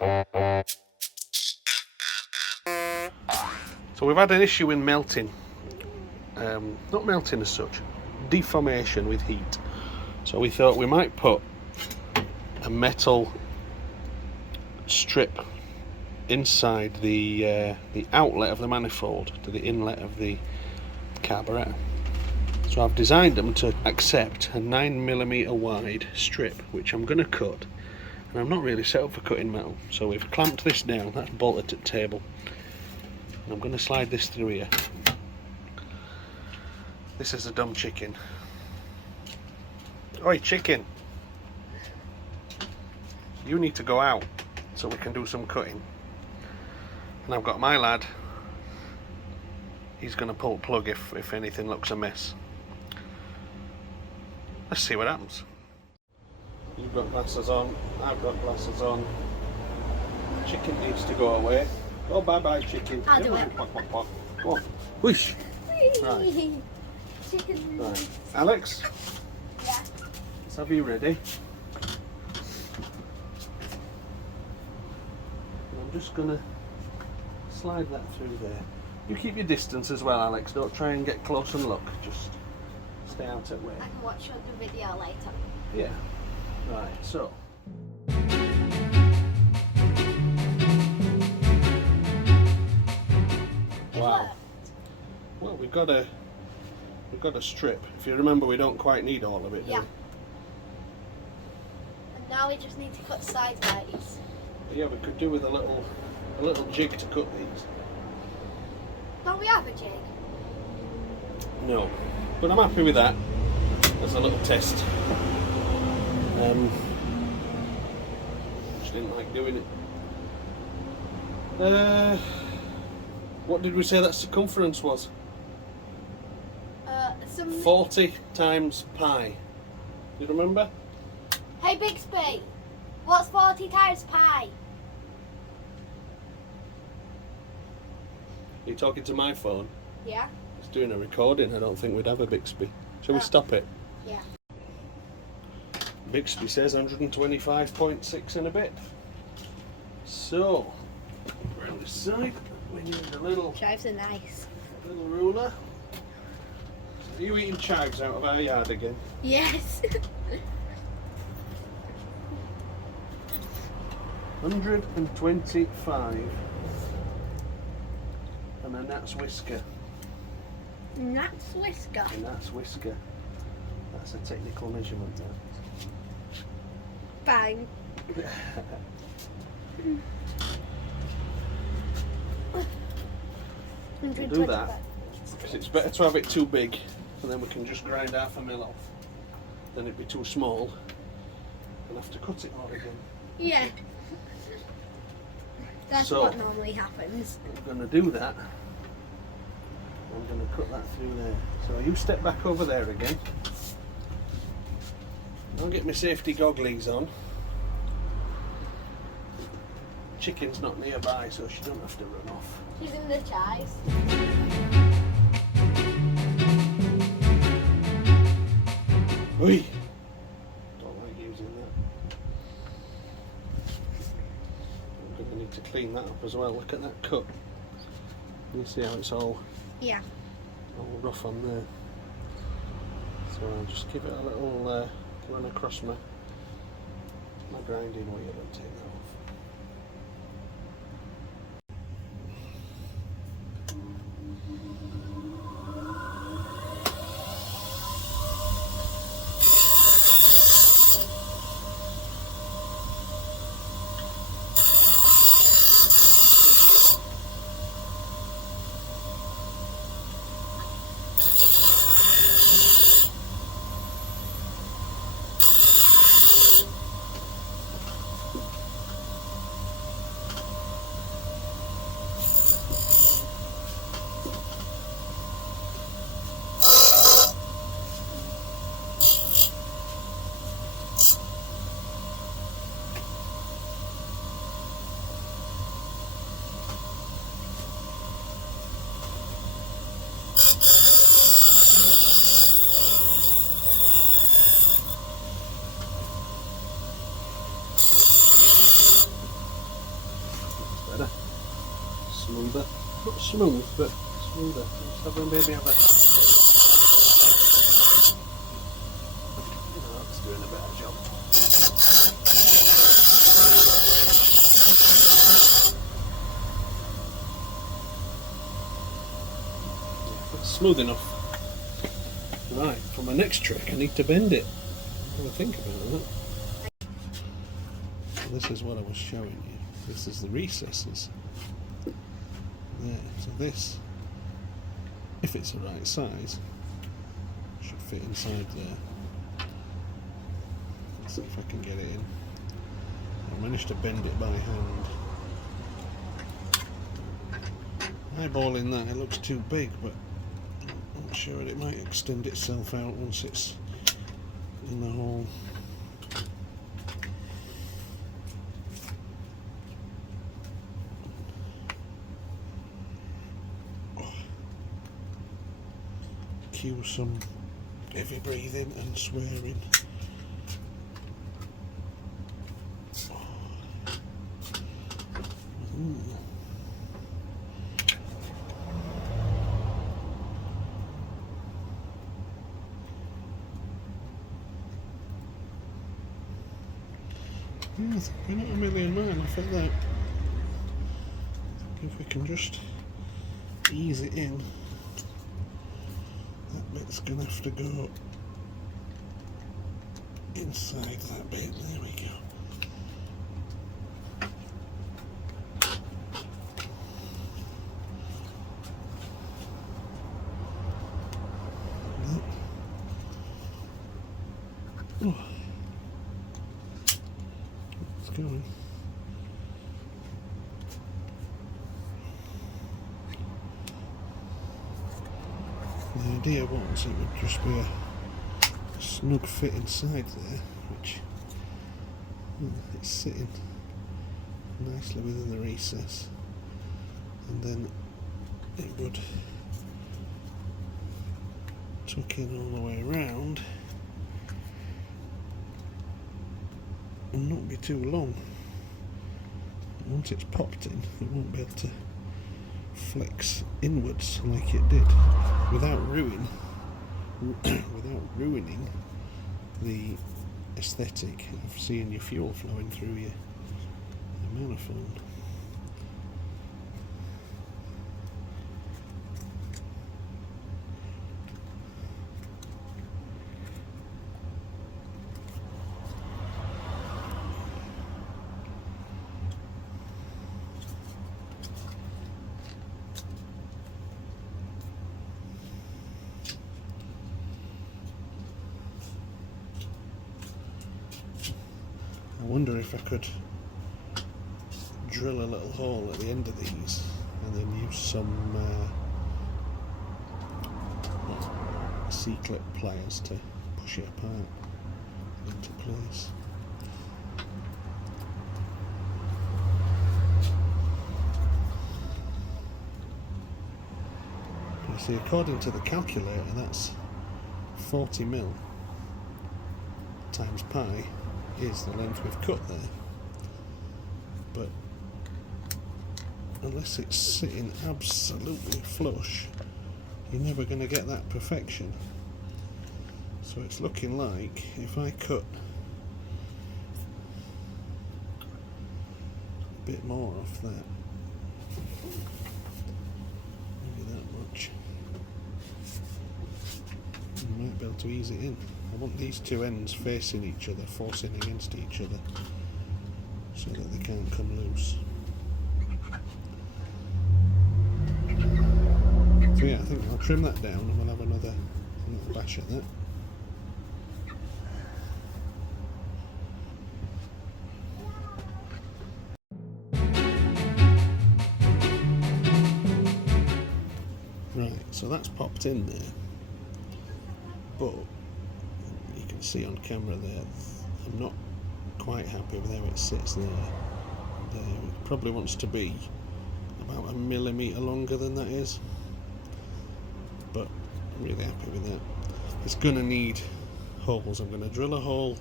So we've had an issue in melting, not melting as such, deformation with heat. So we thought we might put a metal strip inside the outlet of the manifold to the inlet of the carburettor. So I've designed them to accept a 9mm wide strip, which I'm going to cut, and I'm not really set up for cutting metal, so we've clamped this down. That's bolted to the table, and I'm going to slide this through here. This is a dumb chicken. Oi, chicken, you need to go out so we can do some cutting. And I've got my lad, he's going to pull the plug if anything looks amiss. Let's see what happens. You've got glasses on, I've got glasses on. Chicken needs to go away. Oh, bye-bye, chicken. I'll do it. Quack, quack, quack. Go on. Whoosh. Right. Chicken. Right. Alex? Yeah. Let's have you ready. I'm just going to slide that through there. You keep your distance as well, Alex. Don't try and get close and look. Just stay out of the way. I can watch the video later. Yeah. Right, so. Wow. Well, we've got a strip. If you remember, we don't quite need all of it, do Yeah. And now we just need to cut sideways. we? Yeah, we could do with a little jig to cut these. Don't we have a jig? No, but I'm happy with that as a little test. Just didn't like doing it. What did we say that circumference was? 40 times pi. Do you remember? Hey Bixby, what's 40 times pi? You're talking to my phone. Yeah. It's doing a recording. I don't think we'd have a Bixby. Shall we stop it? Yeah. Bixby says 125.6 and a bit. So, around this side, we need a little Chives are nice. ruler. So are you eating chives out of our yard again? Yes. 125. And a gnat's whisker. Gnat's whisker. A gnat's whisker. That's a technical measurement there. Bang. We'll do that, because it's better to have it too big, and then we can just grind half a mil off, than it'd be too small and have to cut it all again. Yeah. That's So, what normally happens. I'm going to do that. I'm going to cut that through there. So you step back over there again. I'll get my safety gogglies on. Chicken's not nearby, so she don't have to run off. She's in the chives. Oi! Don't like using that. I'm going to need to clean that up as well. Look at that cut. You see how it's all Yeah. rough on there. So I'll just give it a little run across my grinding wheel and take that off. smoother. Not smooth, but smoother. Let's have a maybe have a. Oh, that's doing a better job. Yeah, that's smooth enough. Right, for my next trick I need to bend it. Have a think about that. So this is what I was showing you. This is the recesses. There, so this, if it's the right size, should fit inside there. Let's see if I can get it in. I managed to bend it by hand. Eyeballing that, it looks too big, but I'm not sure it might extend itself out once it's in the hole. Cue some heavy breathing and swearing. Yes, we're not a million miles off at that. If we can just ease it in. That bit's gonna have to go inside that bit. There we go. Oh. It's going. The idea was it would just be a snug fit inside there, which it's sitting nicely within the recess, and then it would tuck in all the way around and not be too long. Once it's popped in, it won't be able to flex inwards like it did without ruining the aesthetic of seeing your fuel flowing through your manifold. I wonder if I could drill a little hole at the end of these and then use some C-clip pliers to push it apart into place. You see, according to the calculator, that's 40mm times pi is the length we've cut there, but unless it's sitting absolutely flush, you're never going to get that perfection. So it's looking like if I cut a bit more off that, maybe that much, I might be able to ease it in. I want these two ends facing each other, forcing against each other, so that they can't come loose. So yeah, I think I'll trim that down and we'll have another bash at that. Right, so that's popped in there, but you can see on camera there, I'm not quite happy with how it sits there. It probably wants to be about 1 millimetre longer than that is, but I'm really happy with that. It's going to need holes. I'm going to drill a hole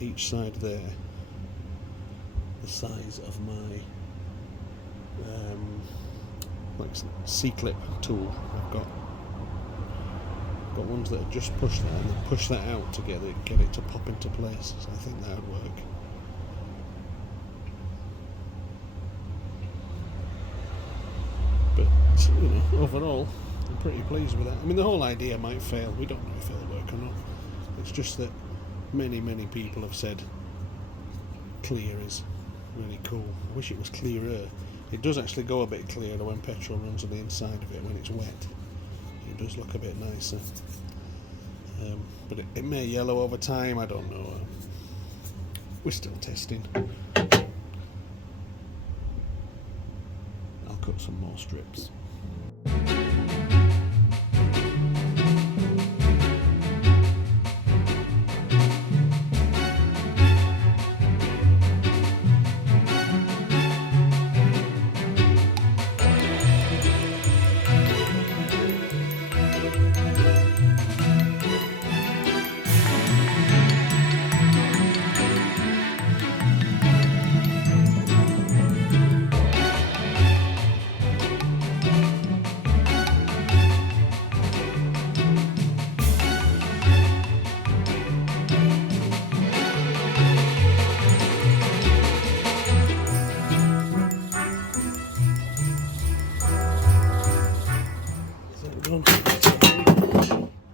each side there, the size of my like C-clip tool. I've got ones that just push that and then push that out to get it to pop into place. So I think that would work. But you know, overall, I'm pretty pleased with that. I mean, the whole idea might fail. We don't know if it'll work or not. It's just that many people have said clear is really cool. I wish it was clearer. It does actually go a bit clearer when petrol runs on the inside of it when it's wet. It does look a bit nicer. But it may yellow over time, I don't know. We're still testing. I'll cut some more strips.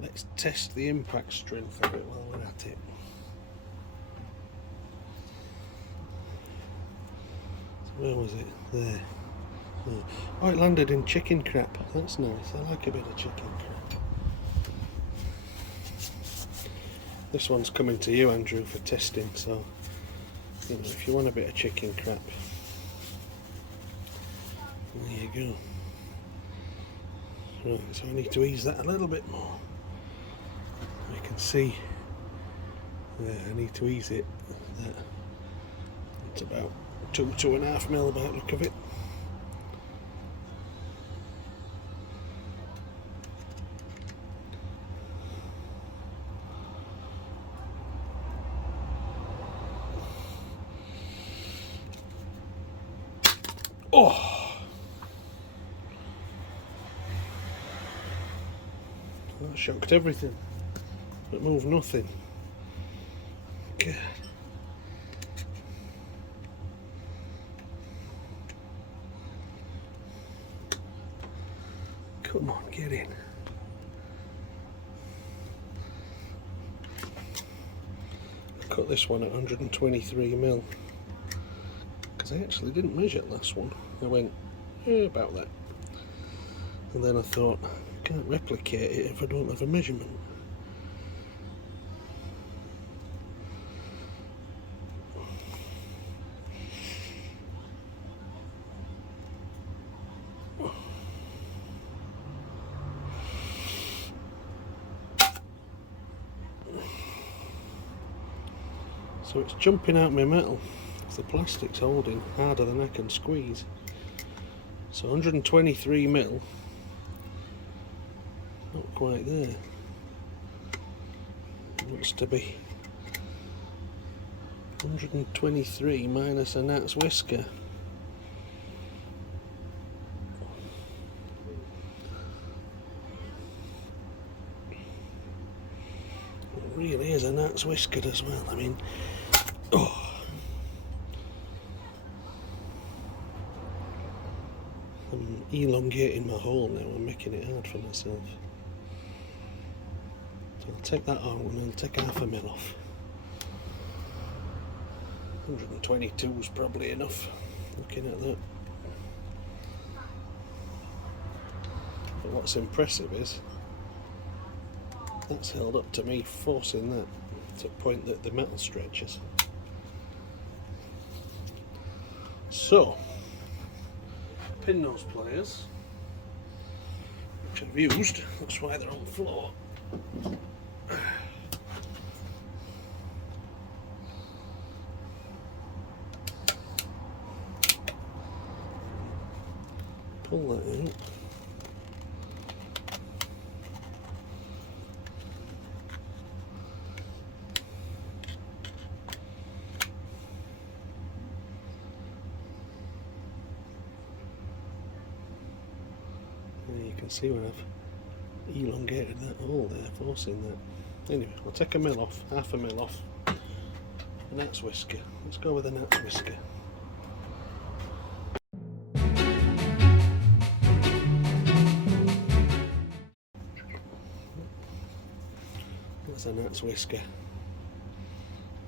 Let's test the impact strength of it while we're at it. So where was it? There. Oh, it landed in chicken crap. That's nice. I like a bit of chicken crap. This one's coming to you, Andrew, for testing. So, you know, if you want a bit of chicken crap, there you go. Right, so I need to ease that a little bit more. I can see there, I need to ease it. It's about 2.5 mil by the look of it. Oh! That shocked everything, but moved nothing. God. Come on, get in. I cut this one at 123 mil because I actually didn't measure the last one. I went about that, and then I thought, can't replicate it if I don't have a measurement. So it's jumping out my metal. The plastic's holding harder than I can squeeze. So 123 mil. Not quite there. It looks to be 123 minus a gnat's whisker. It really is a gnat's whisker as well. I mean, oh. I'm elongating my hole now. I'm making it hard for myself. So I'll take that on and I'll take half a mil off. 122 is probably enough, looking at that. But what's impressive is that's held up to me forcing that to a point that the metal stretches. So, pin nose pliers, which I've used, that's why they're on the floor. Pull that out. There you can see when I've elongated that hole there, forcing that. Anyway, I'll take a mil off, half a mil off. A gnat's whisker. Let's go with a gnat's whisker. That's a gnat's whisker.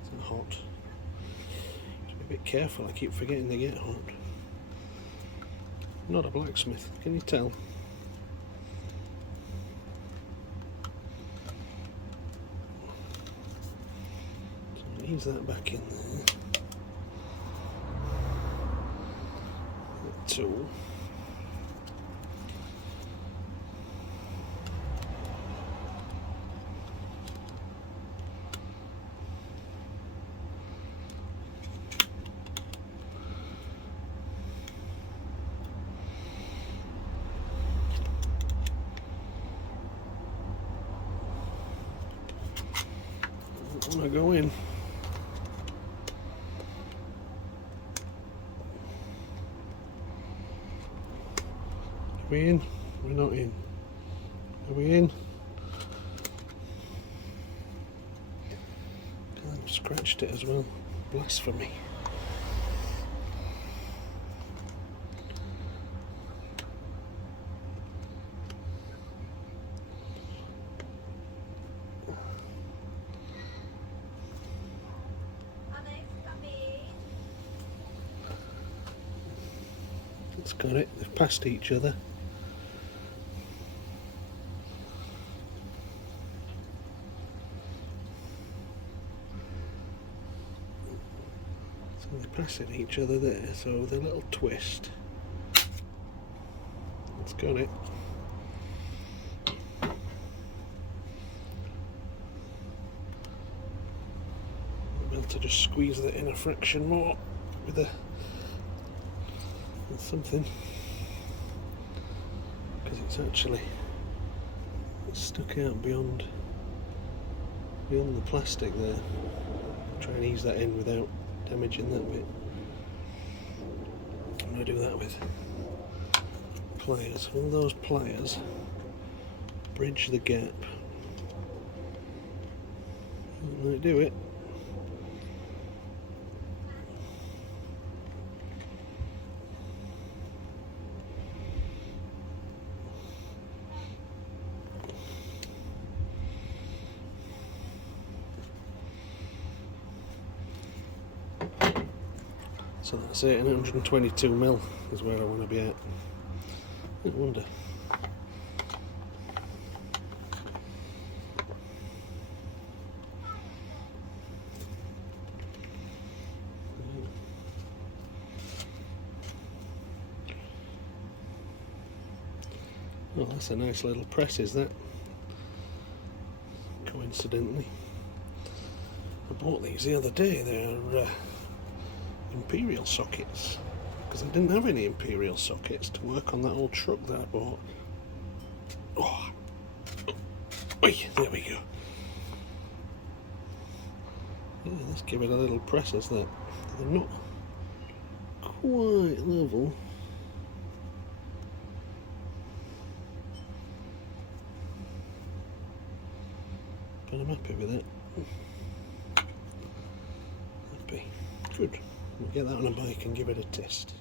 It's hot. Just be a bit careful, I keep forgetting they get hot. I'm not a blacksmith, can you tell? So ease that back in there. That tool. I want to go in. Are we in? We're not in. Are we in? I've scratched it as well. Blasphemy. It's got it, they've passed each other. So they're passing each other there, so with a little twist. It's got it. I'll be able to just squeeze that in a fraction more with something, because it's actually stuck out beyond the plastic there. Try and ease that in without damaging that bit. I'm going to do that with pliers. All those pliers bridge the gap. That might do it. So that's it, 122mm is where I want to be at. I wonder. Oh, that's a nice little press, is that? Coincidentally. I bought these the other day. They're imperial sockets, because I didn't have any imperial sockets to work on that old truck that I bought. Oh, oi, there we go. Yeah, let's give it a little press as that. They're not quite level. But I'm happy with it. Happy. Good. We'll get that on a bike and give it a test.